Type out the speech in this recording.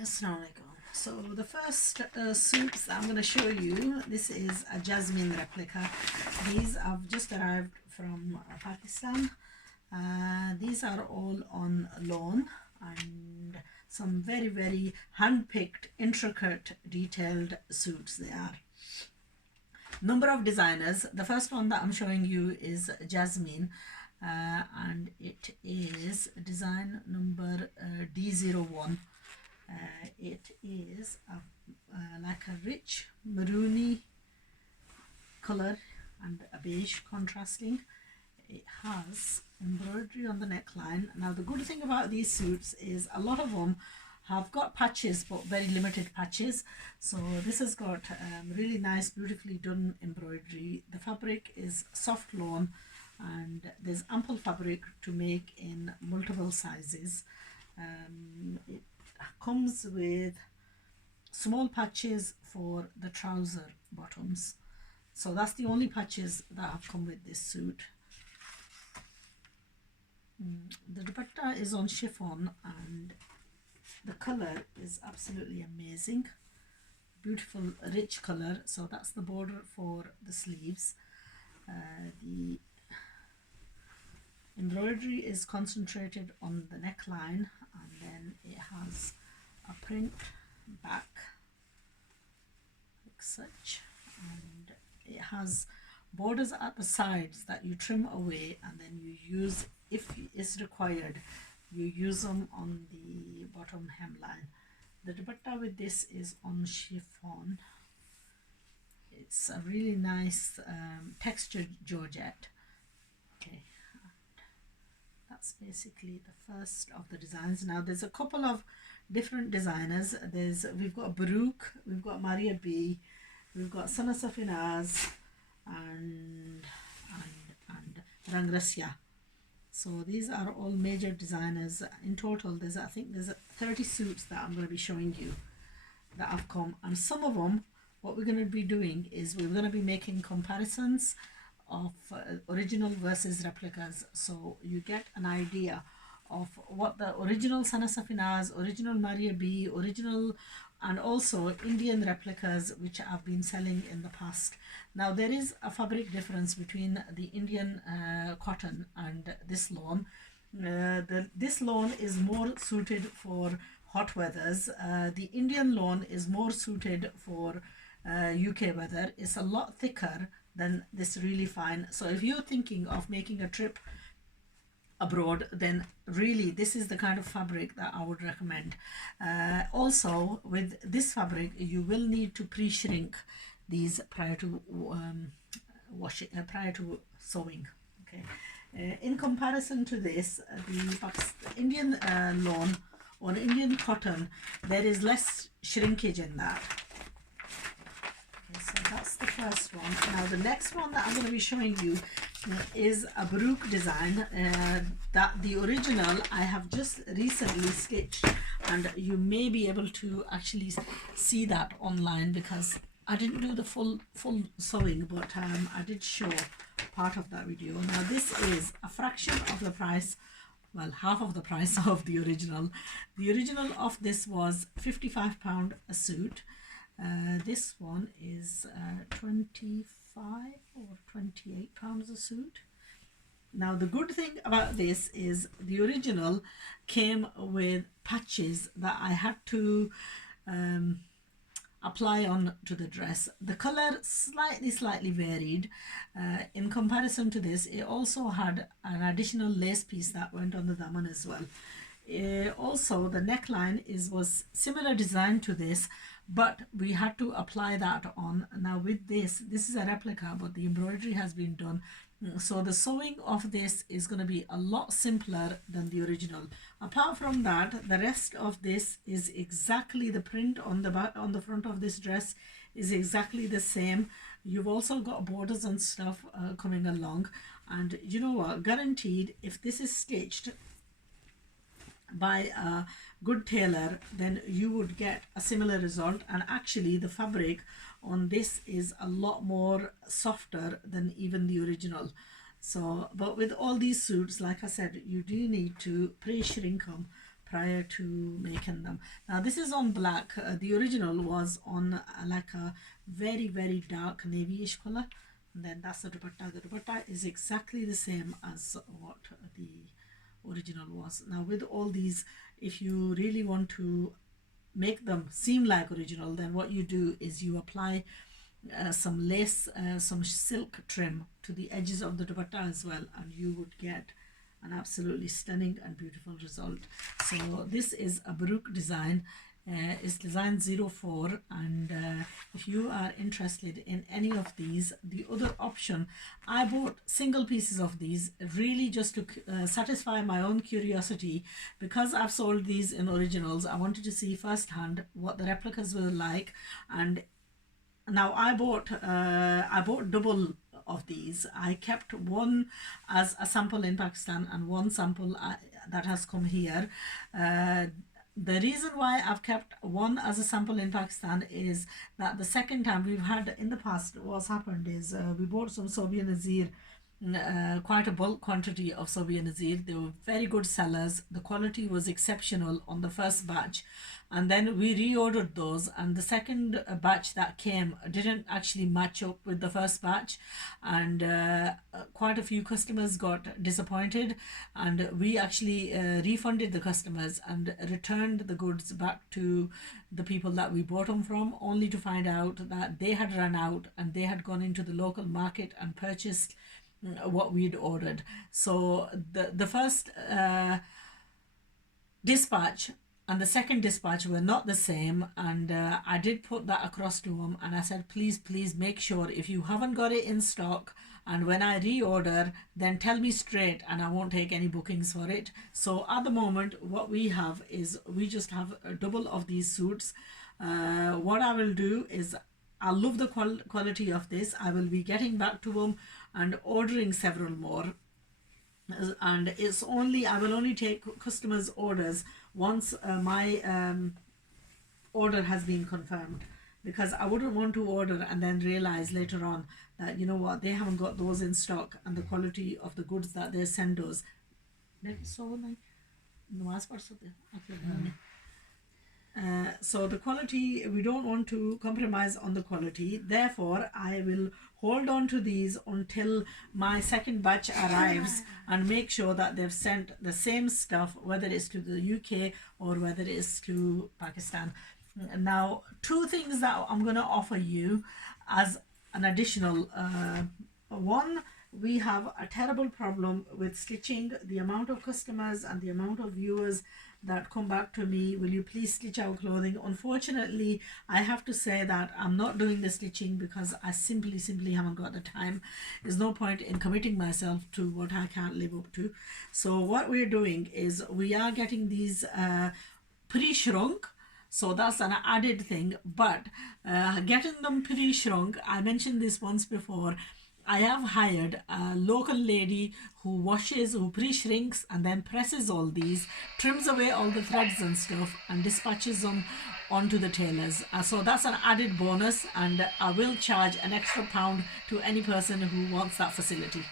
Assalamu alaikum. So the first suits that I'm going to show you, this is a jasmine replica. These have just arrived from Pakistan. These are all on loan, and some very hand-picked, intricate, detailed suits they are. Number of designers. The first one that I'm showing you is jasmine, and it is design number D01. It is like a rich maroony color and a beige contrasting. It has embroidery on the neckline. Now the good thing about these suits is a lot of them have got patches, but very limited patches. So this has got really nice, beautifully done embroidery. The fabric is soft lawn, and there's ample fabric to make in multiple sizes. It comes with small patches for the trouser bottoms, so that's the only patches that have come with this suit. The dupatta is on chiffon, and the color is absolutely amazing, beautiful rich color. So that's the border for the sleeves. The embroidery is concentrated on the neckline, and then it has a print back like such, and it has borders at the sides that you trim away, and then you use, if it's required, you use them on the bottom hemline. The dupatta with this is on chiffon. It's a really nice textured georgette. Okay, that's basically the first of the designs. Now there's a couple of different designers. We've got Baroque, we've got Maria B, we've got Sana Safinaz, and Rangrasya. So these are all major designers. In total, I think there's 30 suits that I'm going to be showing you that have come, and some of them, what we're going to be doing is we're going to be making comparisons of original versus replicas, so you get an idea of what the original Sana Safinaz, original Maria B, original, and also Indian replicas which have been selling in the past. Now there is a fabric difference between the Indian cotton and this lawn. This lawn is more suited for hot weathers. The Indian lawn is more suited for UK weather. It's a lot thicker than this really fine. So if you're thinking of making a trip abroad, then really this is the kind of fabric that I would recommend. Also with this fabric, you will need to pre-shrink these prior to washing, prior to sewing. Okay. In comparison to this, the Indian lawn or Indian cotton, there is less shrinkage in that. Okay, so that's the first one. Now the next one that I'm going to be showing you is a Baroque design. That the original I have just recently stitched, and you may be able to actually see that online because I didn't do the full sewing, but I did show part of that video. Now this is a fraction of the price, well, half of the price of the original. The original of this was £55 a suit. This one is 25 or 28 pounds a suit. Now the good thing about this is the original came with patches that I had to apply on to the dress. The color slightly varied. In comparison to this, it also had an additional lace piece that went on the daman as well. Also the neckline was similar design to this, but we had to apply that on. Now with this is a replica, but the embroidery has been done, so the sewing of this is going to be a lot simpler than the original. Apart from that, the rest of this is exactly the print on the front of this dress is exactly the same. You've also got borders and stuff coming along, and you know what, guaranteed if this is stitched by a good tailor, then you would get a similar result. And actually the fabric on this is a lot more softer than even the original. So, but with all these suits, like I said, you do need to pre-shrink them prior to making them. Now this is on black. The original was on like a very, very dark navy-ish color. And then that's the dupatta. The dupatta is exactly the same as what the original was. Now with all these, if you really want to make them seem like original, then what you do is you apply some lace, some silk trim to the edges of the dupatta as well, and you would get an absolutely stunning and beautiful result. So this is a Baroque design. It's design 04, and if you are interested in any of these, the other option, I bought single pieces of these really just to satisfy my own curiosity, because I've sold these in originals. I wanted to see firsthand what the replicas were like, and now I bought double of these. I kept one as a sample in Pakistan and one sample that has come here. The reason why I've kept one as a sample in Pakistan is that the second time we've had in the past, what's happened is we bought some Sobiya Nazir, quite a bulk quantity of Sobiya Nazir. They were very good sellers. The quality was exceptional on the first batch, and then we reordered those, and the second batch that came didn't actually match up with the first batch, and quite a few customers got disappointed, and we actually refunded the customers and returned the goods back to the people that we bought them from, only to find out that they had run out and they had gone into the local market and purchased what we'd ordered. So the first dispatch and the second dispatch were not the same, and I did put that across to them, and I said, please make sure if you haven't got it in stock, and when I reorder, then tell me straight and I won't take any bookings for it. So at the moment what we have is we just have a double of these suits. What I will do is, I love the quality of this. I will be getting back to them and ordering several more, and it's only, I will only take customers' orders once my order has been confirmed, because I wouldn't want to order and then realize later on that, you know what, they haven't got those in stock, and the quality of the goods that they send us. So the quality, we don't want to compromise on the quality. Therefore, I will hold on to these until my second batch arrives and make sure that they've sent the same stuff, whether it's to the UK or whether it's to Pakistan. Now, two things that I'm going to offer you as an additional one. We have a terrible problem with stitching. The amount of customers and the amount of viewers that come back to me, will you please stitch our clothing? Unfortunately, I have to say that I'm not doing the stitching because I simply haven't got the time. There's no point in committing myself to what I can't live up to. So what we're doing is we are getting these pre-shrunk. So that's an added thing, but getting them pre-shrunk, I mentioned this once before, I have hired a local lady who washes, who pre-shrinks and then presses all these, trims away all the threads and stuff, and dispatches them onto the tailors. So that's an added bonus, and I will charge an extra £1 to any person who wants that facility.